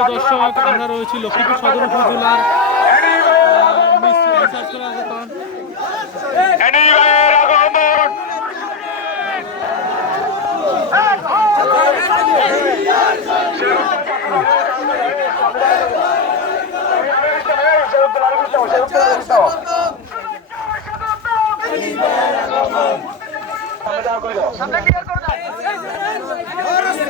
প্রিয় দর্শক আমরা রয়েছি লক্ষ্মীপুর সদর উপজেলার আহ, মিস- রিসার্চ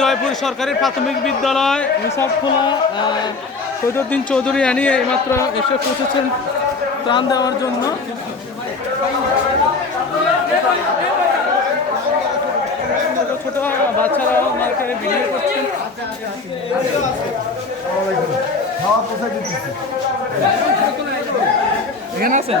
জয়পুর সরকারি প্রাথমিক বিদ্যালয় হিসাব খোলা সৈদুদ্দিন চৌধুরী আনি এইমাত্র এসে পৌঁছেছেন ত্রাণ দেওয়ার জন্য। ছোট বাচ্চারাও মার্কেটে ভিড় করছেন। এখানে আছেন?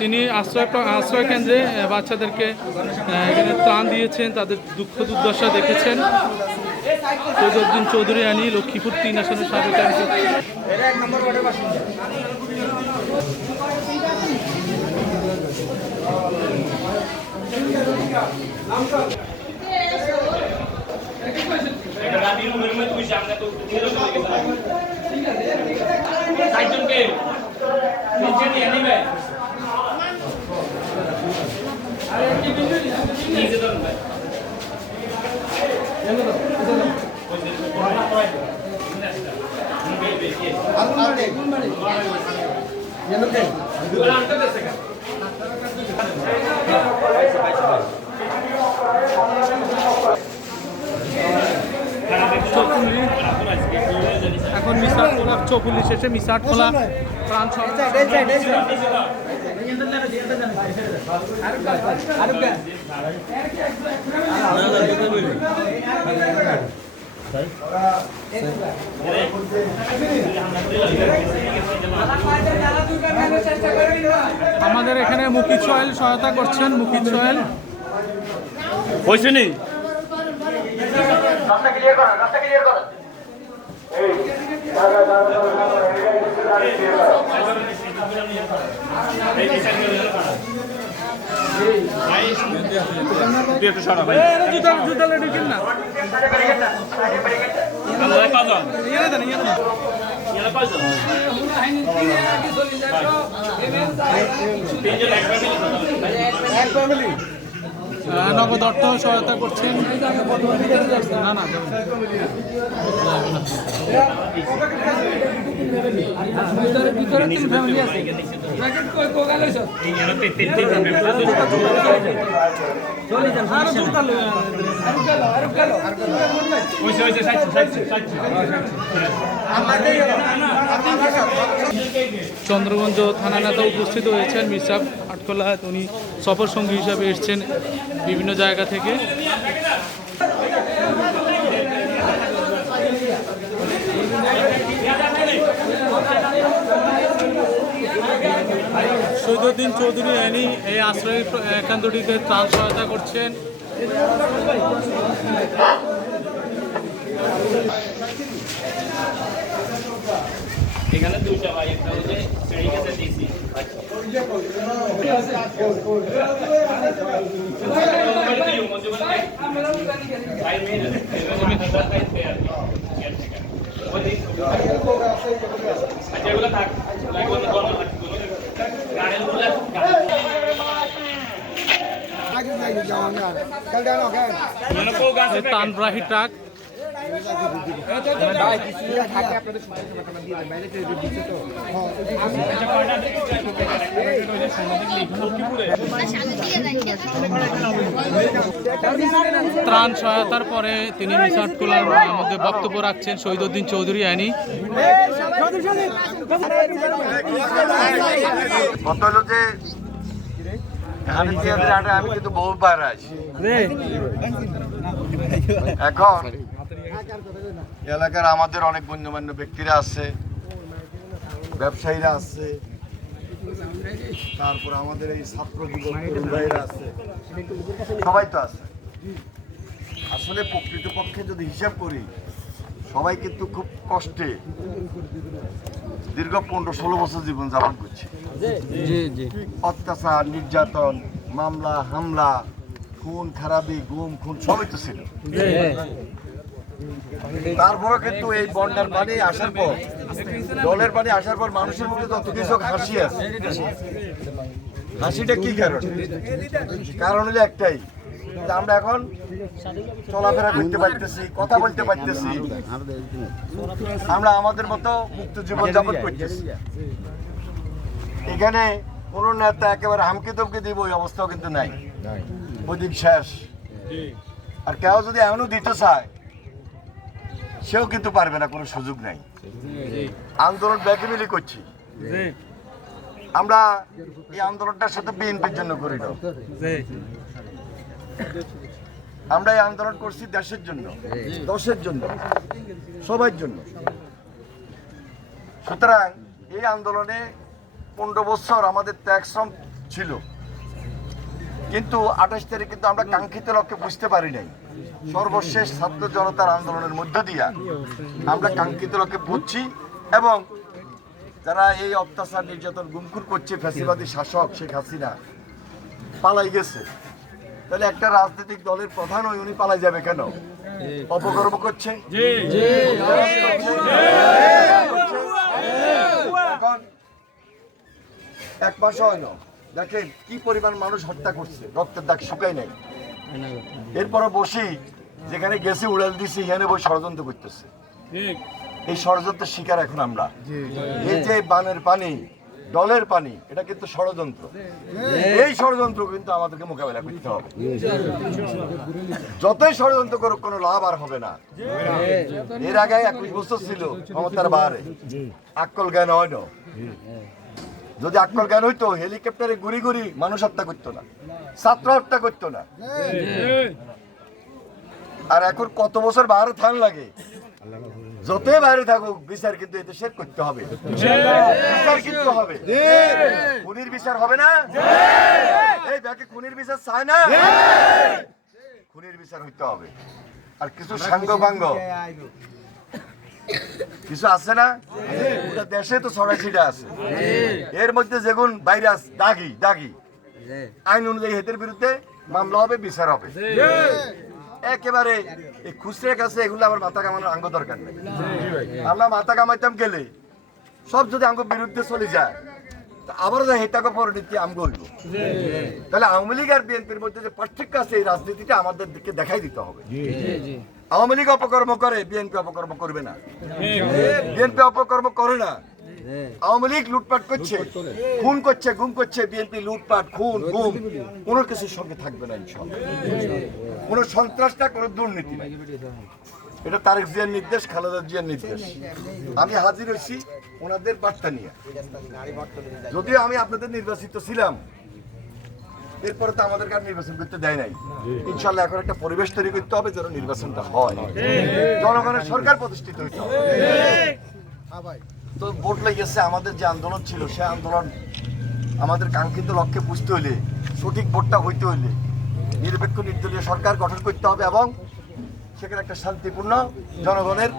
তিনি আশ্রয় আশ্রয় কেন্দ্রে বাচ্চাদেরকে এখানে ত্রাণ দিয়েছেন, তাদের দুঃখ দুর্দশা দেখেছেন চৌধুরীন চৌধুরী আনি লক্ষ্মীপুর তিন আসনের সাবেক এমপি। চকুলি এখন মিসাট খোলা চকুলি শেষে মিসাট খোলা। প্রাণ সরকার আমাদের এখানে মুকিত সোহেল সহায়তা করছেন মুকিত সোহেল হয়েছে নি জুতা না আমরা কজন ইয়ে দেন ইয়ে দেন এরা কজন তিনজন এক ফ্যামিলি আহ, নগদ অর্থ সহায়তা করছেন। না না উপস্থিত হয়েছেন মির্সাব আটকলা, উনি সফর সঙ্গী হিসাবে এসছেন। বিভিন্ন জায়গা থেকে। সৈদুদ্দিন চৌধুরী আইনি এই আশ্রয় কেন্দ্রটিতে ত্রাণ সহায়তা করছেন। এখানে দুইটা ভাই একটা আচ্ছা এগুলো থাক এগুলো গরম লাগছে গাড়িরগুলো মানে কো গাছ এই তানব্রাহি ট্রাক। ত্রাণ সহায়তার পরে তিনি মিসাট কোলার মধ্যে বক্তব্য রাখছেন শহীদুদ্দিন চৌধুরী আইনি। যে আমি কিন্তু বহুবার আসি। এখন এলাকার আমাদের অনেক গণ্যমান্য ব্যক্তিরা আছে, ব্যবসায়ীরা আছে, তারপর আমাদের এই ছাত্র আছে, সবাই তো আছে। আসলে প্রকৃতপক্ষে যদি হিসাব করি, সবাই কিন্তু খুব কষ্টে দীর্ঘ পনেরো ষোলো বছর জীবন যাপন করছে। অত্যাচার, নির্যাতন, মামলা, হামলা, খুন, খারাপি, গুম, খুন, সবই তো ছিল। তারপরে কিন্তু এই বন্যার পানি আসার পর, জলের পানি আসার পর মানুষের মুখে তত কিছু হাসি আছে। হাসিটা কি কারণ? কারণ হলো একটাই আমরা এখন চলাফেরা করতে পারতেছি, কথা বলতে পারতেছি। আমরা আমাদের মতো মুক্ত জীবন যাপন করতেছি। এখানে কোন নেতা একেবারে হামকে তমকে দিব ওই অবস্থাও কিন্তু নাই। ওদিক শেষ। আর কেউ যদি এমনও দিতে চায় সেও কিন্তু পারবে না, কোনো সুযোগ নাই। আন্দোলন ব্যাকে মিলি করছি। আমরা এই আন্দোলনটার সাথে বিএনপির জন্য করি না। আমরা এই আন্দোলন করছি দেশের জন্য, দশের জন্য, সবার জন্য। সুতরাং এই আন্দোলনে পনেরো বছর আমাদের ত্যাগ শ্রম ছিল। কিন্তু আঠাশ তারিখ কিন্তু আমরা কাঙ্ক্ষিত লক্ষ্যে বুঝতে পারি নাই। সর্বশেষ ছাত্র জনতার আন্দোলনের মধ্য দিয়া আমরা কাঙ্ক্ষিত লক্ষ্যে বুঝছি এবং যারা এই অত্যাচার নির্যাতন গুমখুর করছে ফ্যাসিবাদী শাসক শেখ হাসিনা পালাই গেছে। তাহলে একটা রাজনৈতিক দলের প্রধান ওই উনি পালাই যাবে কেন? অপকর্ম করছে? এক মাস হয় না। দেখেন কি পরিমাণ মানুষ হত্যা করছে রক্তের দাগ শুকাই নাই। এরপরও বসি যেখানে গেছি উড়াল দিছি এখানে বই ষড়যন্ত্র করতেছে। এই ষড়যন্ত্রের শিকার এখন আমরা। এই যে বানের পানি ডলের পানি এটা কিন্তু ষড়যন্ত্র। এই ষড়যন্ত্র কিন্তু আমাদেরকে মোকাবেলা করতে হবে। যতই ষড়যন্ত্র করুক কোনো লাভ আর হবে না। এর আগে একুশ বছর ছিল ক্ষমতার বাহারে। আকল জ্ঞান হয় না। যদি আক্কল জ্ঞান হইতো, হেলিকপ্টারে গুড়ি গুড়ি মানুষ হত্যা করতো না, ছাত্র হত্যা করতো না। আর এখন কত বছর বাইরে থান লাগে? যতই বাইরে থাকুক, বিচার কিন্তু এতে শেষ করতে হবে। বিচার কিন্তু হবে। খুনির বিচার হবে না? এই ব্যাকে খুনির বিচার চায় না? খুনির বিচার হইতে হবে। আর কিছু সাঙ্গ বাঙ্গ কিছু আছে না? ওটা দেশে তো ছড়াছিটা আছে। এর মধ্যে যেগুন ভাইরাস দাগি দাগি। আইন অনুযায়ী হেদের বিরুদ্ধে মামলা হবে বিচার হবে। একেবারে এই খুচরে কাছে এগুলো আমার মাথা কামানোর আঙ্গ দরকার নেই। আমরা মাথা কামাইতাম গেলে সব যদি আঙ্গ বিরুদ্ধে চলে যায় আবারও যা হেতাকে পরিণতি আমগো হইব। তাহলে আওয়ামী লীগ আর বিএনপির মধ্যে যে পার্থক্য আছে এই রাজনীতিটা আমাদের দিকে দেখাই দিতে হবে। আওয়ামী লীগ অপকর্ম করে, বিএনপি অপকর্ম করবে না। বিএনপি অপকর্ম করে না। আওয়ামী লীগ লুটপাট করছে, খুন করছে, গুম করছে, বিএনপি লুটপাট, খুন, গুম। কোনো কিছুর সঙ্গে থাকবে না ইনশাল্লাহ কোনো সন্ত্রাসটা, কোনো দুর্নীতি নাই। এটা তারেক জিয়ার নির্দেশ, খালেদা জিয়ার নির্দেশ। আমি হাজির হয়েছি ওনাদের বার্তা নিয়ে। যদিও আমি আপনাদের নির্বাচিত ছিলাম এরপরে তো আমাদেরকে আর নির্বাচন করতে দেয় নাই। ইনশাল্লাহ এখন একটা পরিবেশ তৈরি করতে হবে যেন নির্বাচনটা হয়। জনগণের সরকার প্রতিষ্ঠিত হইতে হবে। তো ভোট লেগেছে আমাদের যে আন্দোলন ছিল সে আন্দোলন আমাদের কাঙ্ক্ষিত লক্ষ্যে বুঝতে হইলে সঠিক ভোটটা হইতে হইলে নিরপেক্ষ নির্দলীয় সরকার গঠন করতে হবে এবং সেখানে একটা শান্তিপূর্ণ জনগণের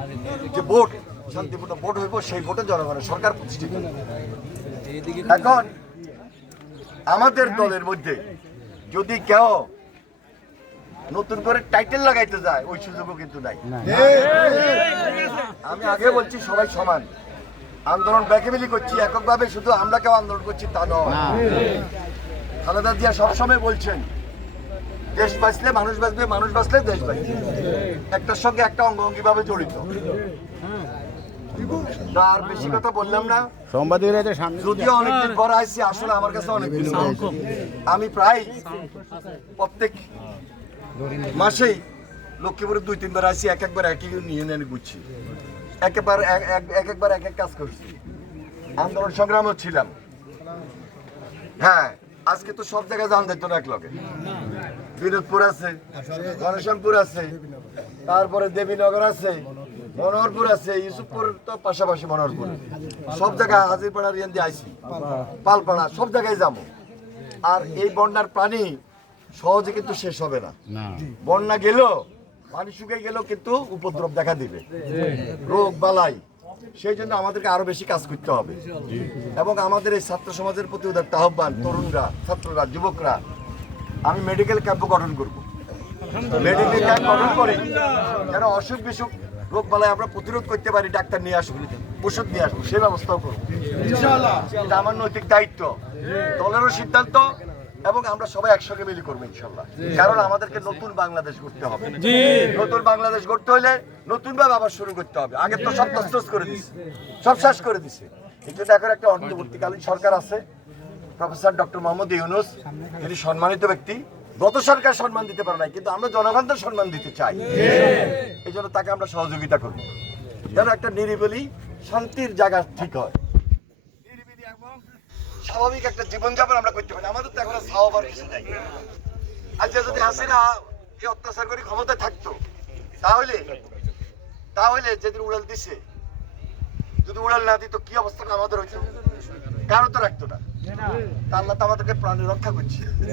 যে ভোট শান্তিপূর্ণ ভোট হইব সেই ভোটে জনগণের সরকার প্রতিষ্ঠিত এখন আমাদের দলের মধ্যে যদি কেউ নতুন করে টাইটেল লাগাইতে যায় ওই সুযোগও কিন্তু নাই। আমি আগে বলছি সবাই সমান। আন্দোলন ব্যাকেবিলি করছি এককভাবে শুধু আমরা কেউ আন্দোলন করছি তা নয়। খালেদা জিয়া সবসময় বলছেন দেশ বাঁচলে মানুষ বাঁচবে মানুষ বাঁচলে দেশ বাঁচবে। একটার সঙ্গে একটা অঙ্গভঙ্গি ভাবে জড়িত। আর বেশি কথা বললাম না। সাংবাদিকরা সামনে যদিও অনেকদিন পর আসছি আসলে আমার কাছে অনেক আমি প্রায় প্রত্যেক মাসেই লক্ষ্মীপুরে দুই তিনবার আসি এক একবার এক এক নিয়ে নিয়ে ঘুরছি। একবার এক এক- এক একবার এক এক কাজ করছি। আন্দোলন সংগ্রামও ছিলাম। হ্যাঁ আজকে তো সব জায়গায় জান দিত না এক লগে। বিনোদপুর আছে গণেশমপুর আছে তারপরে দেবীনগর আছে মনোহরপুর আছে ইউসুফপুর তো পাশাপাশি মনোহরপুর। সব জায়গায় হাজিরপাড়া রিয়ান দিয়ে আইসি পালপাড়া সব জায়গায় যাব। আর এই বন্যার পানি সহজে কিন্তু শেষ হবে না। বন্যা গেলেও পানি শুকিয়ে গেলেও কিন্তু উপদ্রব দেখা দিবে। রোগ বালাই সেই জন্য আমাদেরকে আরও বেশি কাজ করতে হবে। এবং আমাদের এই ছাত্র সমাজের প্রতি উদারতা আহ্বান তরুণরা ছাত্ররা যুবকরা আমি মেডিকেল ক্যাম্প গঠন করব। মেডিকেল ক্যাম্প গঠন করে। যেন অসুখ বিসুখ রোগ বালাই আমরা প্রতিরোধ করতে পারি ডাক্তার নিয়ে আসব ওষুধ নিয়ে আসব সেই ব্যবস্থাও করব এটা আমার নৈতিক দায়িত্ব। দলেরও সিদ্ধান্ত এবং আমরা সবাই একসঙ্গে মিলে করব ইনশাল্লাহ কারণ আমাদেরকে নতুন বাংলাদেশ করতে হবে। নতুন বাংলাদেশ গড়তে হলে নতুন ভাবে আবার শুরু করতে হবে। আগে তো সব তসতস করে দিছে সব শেষ করে দিছে। এই জন্য এখন একটা অন্তর্বর্তীকালীন সরকার আছে প্রফেসর ডক্টর মোহাম্মদ ইউনুস। তিনি সম্মানিত ব্যক্তি। গত সরকার সম্মান দিতে পারে নাই, কিন্তু আমরা জনগণদের সম্মান দিতে চাই। এই জন্য তাকে আমরা সহযোগিতা করব যেন একটা নিরিবিলি, শান্তির জায়গা ঠিক হয়। স্বাভাবিক একটা জীবনযাপন আমরা করতে পারি। আমাদের তো এখন স্বাভাবিক কিছু নাই। আচ্ছা যদি হাসিনা এই অত্যাচার করে ক্ষমতায় থাকতো, তাহলে তাহলে যেদিন উড়াল দিছে, যদি উড়াল না দিত, কি অবস্থাটা আমাদের হইতো? কারও তো রাখতো না। আল্লাহ তো আমাদেরকে প্রাণী রক্ষা করছে।